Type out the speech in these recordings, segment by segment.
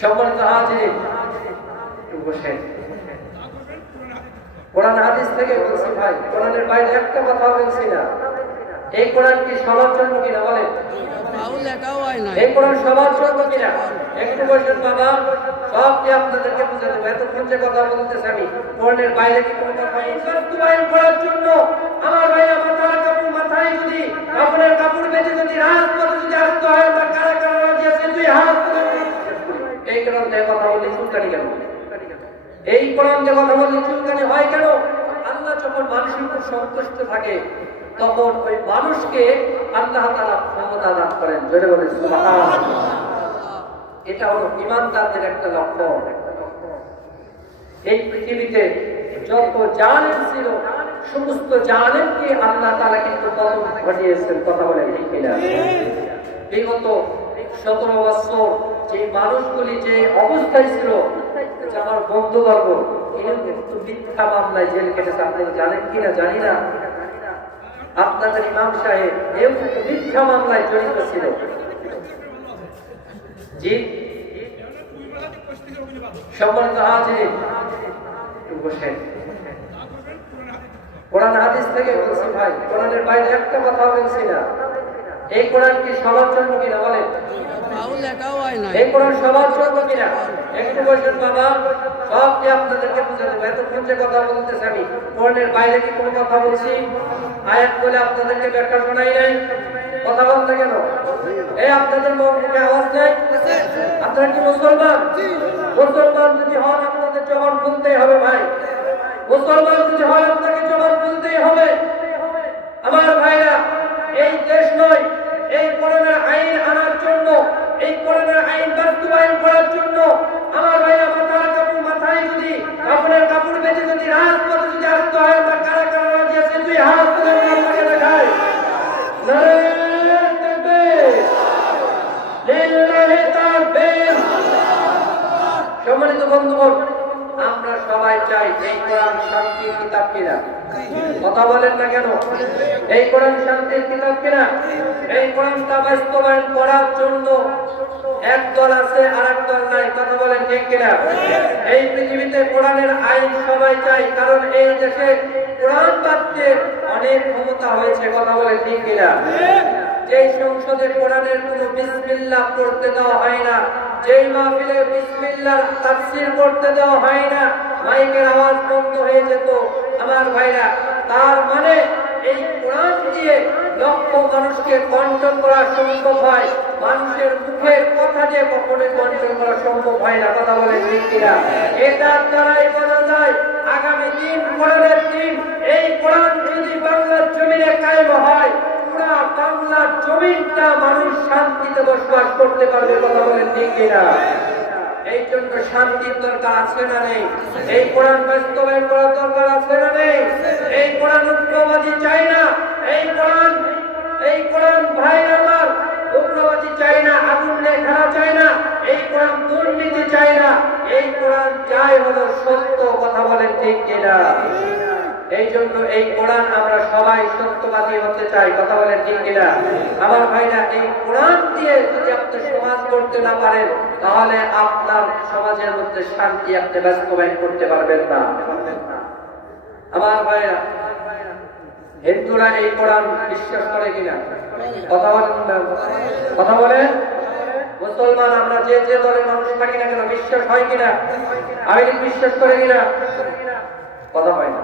সম্মানিত বসেন কোরআন হাদিস থেকে বলছি ভাই, কোরআনের বাইরে একটা কথা বলছি না। এই কোরআন কি সবার জন্য কিনা বলেন? এই কোরআন সবার জন্য কিনা? একটু বসেন বাবা সব কি আপনাদেরকে বুঝে দেবো এতক্ষণ যে কথা বলতেছে আমি, কোরআনের বাইরে কি কোনো কথা বলছি বাস্তবায়ন করার জন্য আমার ভাই আমার তারা কাপড় মাথায় যদি কাপড়ের কাপড় বেঁধে যদি রাজপথে যদি আসতে হয় আমরা কারা কারা রাজি আছে দুই হাত তুলে এই কোরআন দিয়ে কথা বলি চুলকানি কেন? এই কোরআন দিয়ে কথা বলি চুলকানি হয় কেন? আল্লাহ যখন মানুষের উপর সন্তুষ্ট থাকে, তখন ওই মানুষকে আল্লাহ তারা ক্ষমতা দান করেন। জোরে বলে এটা হলো ইমানদারদের একটা লক্ষ্য। এই পৃথিবীতে যত জালেম ছিল, সমস্ত জালেমকে আল্লাহ তারা কিন্তু পতন ঘটিয়েছেন। কথা বলে ঠিক কিনা? বিগত সতেরো বছর যে মানুষগুলি যে অবস্থায় ছিল আমার বন্ধুবর্গ কিন্তু মিথ্যা মামলায় জেল কেটেছে জানেন কিনা? জানি না। আপনাদের ইমাম সাহেব, এও মিথ্যা মামলায় জড়িত ছিল। জি? সম্মানিত হাজির থেকে বলছি ভাই, কোরআনের বাইরে একটা কথা বলছি না। এই কোরআন কি সবার জন্য কিনা বলেন? হয় এই কোরআন সবার জন্য কিনা? একটু বসেন বাবা সব কি আপনাদেরকে এতক্ষণ যে কথা বলতেছে আমি কোরআনের বাইরে কি কোনো কথা বলছি? আয়াত বলে আপনাদেরকে ব্যাখ্যা শোনাই নাই। কথা বলতে কেন? এই আপনাদের মুখে আওয়াজ নেই? আপনারা কি মুসলমান? মুসলমান যদি হন আপনাদের জবান খুলতেই হবে ভাই মুসলমান যদি হয় আপনাকে জবান খুলতেই হবে আমার ভাইরা এই দেশ নয় এই করোনার আইন আনার জন্য এই করোনার আইন বাস্তবায়ন করার জন্য আমার ভাইরা মাথার কাপড় মাথায় যদি কাপড়ের কাপড় বেঁধে যদি রাজপথে যদি আসতে হয় আমরা কারা কারা রাজি আছে দুই হাত তুলে আমরা আপনাকে দেখাই নারায়ণ তাকবীর লিল্লাহি তাকবীর সম্মানিত বন্ধুগণ, আমরা সবাই চাই এই কোরআন শান্তির কিতাব কিনা। কথা বলেন না কেন? এই কোরআন শান্তির কিতাব কিনা? এই কোরআনটা বাস্তবায়ন করার জন্য এক দল আছে আর এক দল নাই, কথা বলেন ঠিক কিনা? এই পৃথিবীতে কোরআনের আইন সবাই চাই, কারণ এই দেশে কোরআন বাদতে অনেক ক্ষমতা হয়েছে, কথা বলেন ঠিক কিনা? যেই সংসদে কোরআনের কোনো বিসমিল্লাহ পড়তে দেওয়া হয় না, যেই মাহফিলে বিসমিল্লাহ তাফসীর করতে দেওয়া হয় না, মাইকের আওয়াজ বন্ধ হয়ে যেত। আমার ভাইরা, তার মানে এই কোরআন দিয়ে লক্ষ মানুষকে কন্ট্রোল করা সম্ভব হয়। মানুষের মুখের কথা দিয়ে কখনোই কন্ট্রোল করা সম্ভব হয় না। কথা বলে কিনা? এটার দ্বারাই বোঝা যায়, আগামী দিন কোরআনের দিন এই কোরআন যদি বাংলার জমিনে কায়েম হয় পুরা বাংলার জমিনটা মানুষ শান্তিতে বসবাস করতে পারবে কথা বলেন ঠিক কিনা? এই জন্য শান্তির দরকার আছে না নেই? এই কোরআন বাস্তবায়ন করার দরকার আছে না নেই? এই কোরআন উগ্রবাদী চাই না? এই কোরআন এই কোরআন ভাই আমার, উগ্রবাদী চাই না? আগুন লেখা চাই না? এই কোরআন দুর্নীতি চাই না? এই কোরআন চাই হলো সত্য কথা বলেন ঠিক কিনা? এই জন্য এই কোরআন আমরা সবাই সত্যবাদী হতে চাই। কথা বলেন ঠিক কিনা? আমার ভাইরা, এই কোরআন দিয়ে যদি আপনি সমাজ করতে না পারেন, তাহলে আপনার সমাজের মধ্যে শান্তি আপনি বাস্তবায়ন করতে পারবেন না। আমার ভাইরা, হিন্দুরা এই কোরআন বিশ্বাস করে কিনা? কথা বলেন কথা বলেন। মুসলমান, আমরা যে যে দলের মানুষ থাকি না কেন, বিশ্বাস হয় কিনা? আমি বিশ্বাস করে কিনা? কথা হয় না।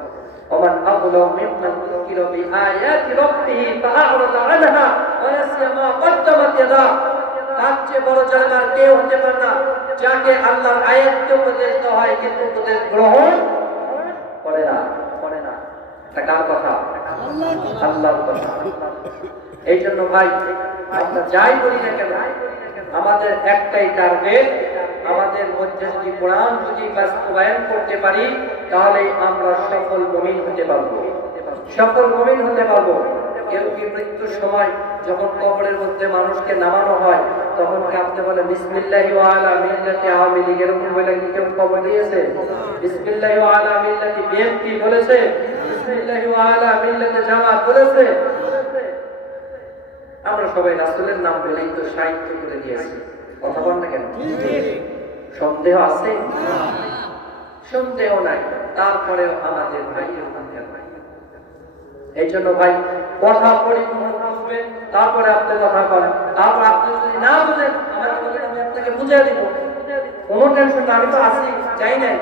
ومن أظلم ممن ذكر بآيات ربه فأعرض عنها ونسي ما قدمت يداه তার চেয়ে বড় জালেমার কেউ হতে পারে না যাকে আল্লাহর আয়াত উপদেশ দেওয়া হয় কিন্তু উপদেশ গ্রহণ করে না করে না এটা কার কথা আল্লাহর কথা এই জন্য ভাই আমরা যাই বলি না কেন আমাদের একটাই টার্গেট আমাদের আমাদের মধ্যে যদি কোরআন যদি বাস্তবায়ন করতে পারি তাহলে আমরা সফল মমিন হতে পারব। সফল মমিন হতে পারব। কেউ কি মৃত্যুর সময় যখন কবরের মধ্যে মানুষকে নামানো হয় তখন কি বলে বিসমিল্লাহি ওয়া আলা মিল্লাতি আওয়ামী লীগ এরকম বলে কি কেউ কবর দিয়েছে? বিসমিল্লাহি ওয়া আলা মিল্লাতি বিএনপি বলেছে। বিসমিল্লাহি ওয়া আলা মিল্লাতি জামাত বলেছে। আমরা সবাই রাসূলের নাম বলেই তো সাহিত্য করে দিয়েছি। কথা বল না কেন? সন্দেহ আছে? সন্দেহ নাই। তারপরেও আমাদের ভাই আমাদের ভাই এই জন্য ভাই, কথা পরিপূর্ণ বুঝবেন তারপরে আপনি কথা করেন তারপর আপনি যদি না বুঝেন, আমাকে আমি আপনাকে বুঝিয়ে দিব। কোনো টেনশন আমি তো আছি, যাই নাই।